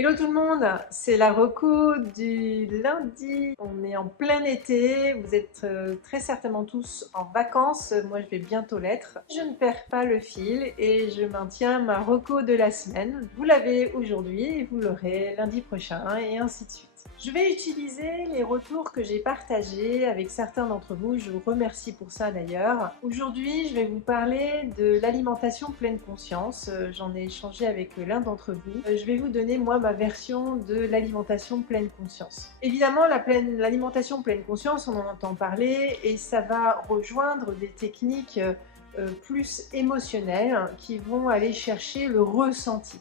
Hello tout le monde, c'est la reco du lundi. On est en plein été, vous êtes très certainement tous en vacances, moi je vais bientôt l'être. Je ne perds pas le fil et je maintiens ma reco de la semaine. Vous l'avez aujourd'hui et vous l'aurez lundi prochain et ainsi de suite. Je vais utiliser les retours que j'ai partagés avec certains d'entre vous, je vous remercie pour ça d'ailleurs. Aujourd'hui, je vais vous parler de l'alimentation pleine conscience. J'en ai échangé avec l'un d'entre vous. Je vais vous donner moi ma version de l'alimentation pleine conscience. Évidemment, l'alimentation pleine conscience, on en entend parler et ça va rejoindre des techniques plus émotionnelles qui vont aller chercher le ressenti.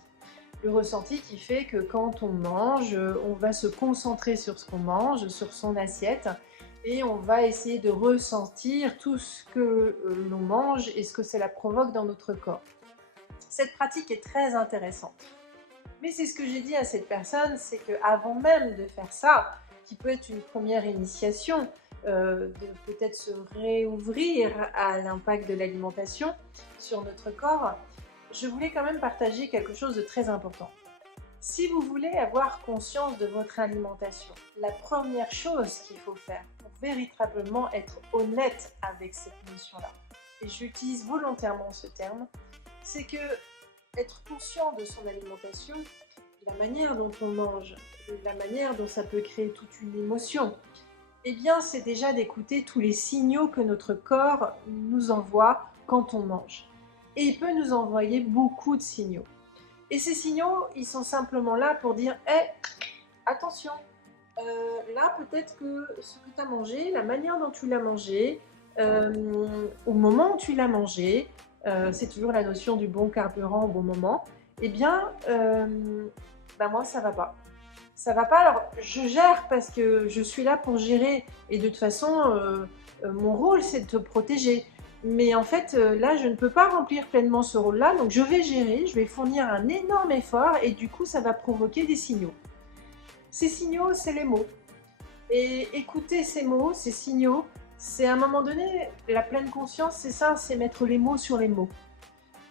Le ressenti qui fait que quand on mange, on va se concentrer sur ce qu'on mange, sur son assiette, et on va essayer de ressentir tout ce que l'on mange et ce que cela provoque dans notre corps. Cette pratique est très intéressante. Mais c'est ce que j'ai dit à cette personne, c'est qu'avant même de faire ça, qui peut être une première initiation, de peut-être se réouvrir à l'impact de l'alimentation sur notre corps, je voulais quand même partager quelque chose de très important. Si vous voulez avoir conscience de votre alimentation, la première chose qu'il faut faire pour véritablement être honnête avec cette notion-là, et j'utilise volontairement ce terme, c'est que être conscient de son alimentation, la manière dont on mange, la manière dont ça peut créer toute une émotion, eh bien c'est déjà d'écouter tous les signaux que notre corps nous envoie quand on mange. Et il peut nous envoyer beaucoup de signaux. Et ces signaux, ils sont simplement là pour dire « Hey, attention, là peut-être que ce que tu as mangé, la manière dont tu l'as mangé, au moment où tu l'as mangé, c'est toujours la notion du bon carburant au bon moment, eh bien, moi ça va pas. Ça va pas, alors je gère parce que je suis là pour gérer et de toute façon, mon rôle c'est de te protéger. Mais en fait, là, je ne peux pas remplir pleinement ce rôle-là, donc je vais gérer, je vais fournir un énorme effort et du coup, ça va provoquer des signaux. Ces signaux, c'est les mots. Et écouter ces mots, ces signaux, c'est à un moment donné, la pleine conscience, c'est ça, c'est mettre les mots sur les mots.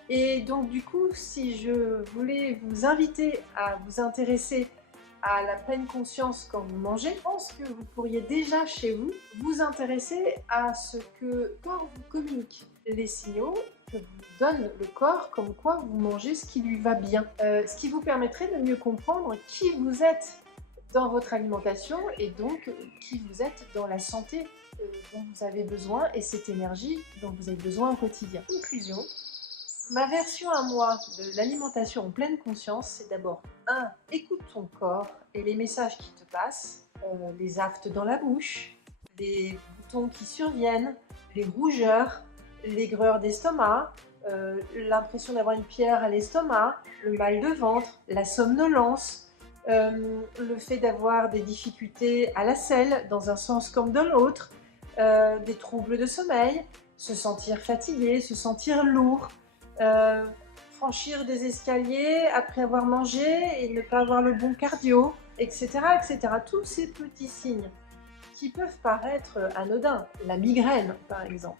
Et donc du coup, si je voulais vous inviter à vous intéresser à la pleine conscience quand vous mangez, je pense que vous pourriez déjà chez vous vous intéresser à ce que le corps vous communique, les signaux que vous donne le corps comme quoi vous mangez ce qui lui va bien, ce qui vous permettrait de mieux comprendre qui vous êtes dans votre alimentation et donc qui vous êtes dans la santé dont vous avez besoin et cette énergie dont vous avez besoin au quotidien. Conclusion. Ma version à moi de l'alimentation en pleine conscience, c'est d'abord 1. Écoute ton corps et les messages qui te passent, les aphtes dans la bouche, les boutons qui surviennent, les rougeurs, l'aigreur d'estomac, l'impression d'avoir une pierre à l'estomac, le mal de ventre, la somnolence, le fait d'avoir des difficultés à la selle dans un sens comme dans l'autre, des troubles de sommeil, se sentir fatigué, se sentir lourd, franchir des escaliers après avoir mangé et ne pas avoir le bon cardio, etc., etc. Tous ces petits signes qui peuvent paraître anodins, la migraine par exemple,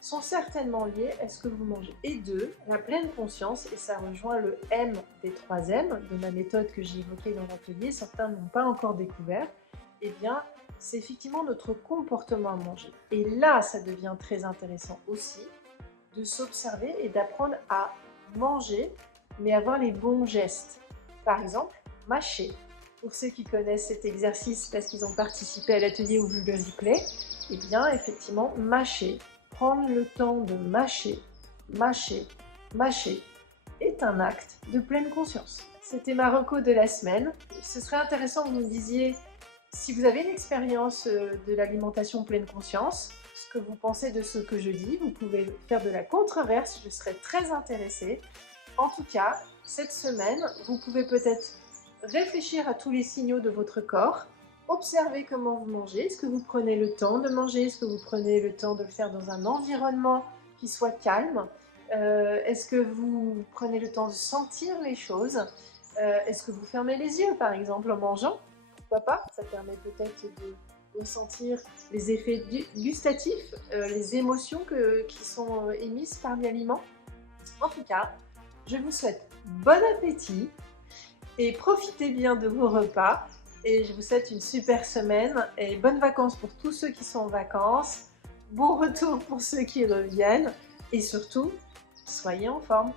sont certainement liés à ce que vous mangez. Et 2, la pleine conscience, et ça rejoint le M des 3 M de ma méthode que j'ai évoquée dans l'atelier, certains n'ont pas encore découvert, eh bien c'est effectivement notre comportement à manger. Et là, ça devient très intéressant aussi de s'observer et d'apprendre à manger, mais avoir les bons gestes. Par exemple, mâcher. Pour ceux qui connaissent cet exercice parce qu'ils ont participé à l'atelier ou vu le replay, eh bien, effectivement, mâcher, prendre le temps de mâcher, mâcher, mâcher, est un acte de pleine conscience. C'était ma reco de la semaine. Ce serait intéressant que vous me disiez si vous avez une expérience de l'alimentation pleine conscience, ce que vous pensez de ce que je dis, vous pouvez faire de la controverse, je serais très intéressée. En tout cas, cette semaine, vous pouvez peut-être réfléchir à tous les signaux de votre corps, observer comment vous mangez, est-ce que vous prenez le temps de manger, est-ce que vous prenez le temps de le faire dans un environnement qui soit calme, est-ce que vous prenez le temps de sentir les choses, est-ce que vous fermez les yeux par exemple en mangeant? Pourquoi pas? Ça permet peut-être de ressentir les effets gustatifs, les émotions qui sont émises par l'aliment. En tout cas, je vous souhaite bon appétit et profitez bien de vos repas. Et je vous souhaite une super semaine et bonnes vacances pour tous ceux qui sont en vacances. Bon retour pour ceux qui reviennent et surtout, soyez en forme.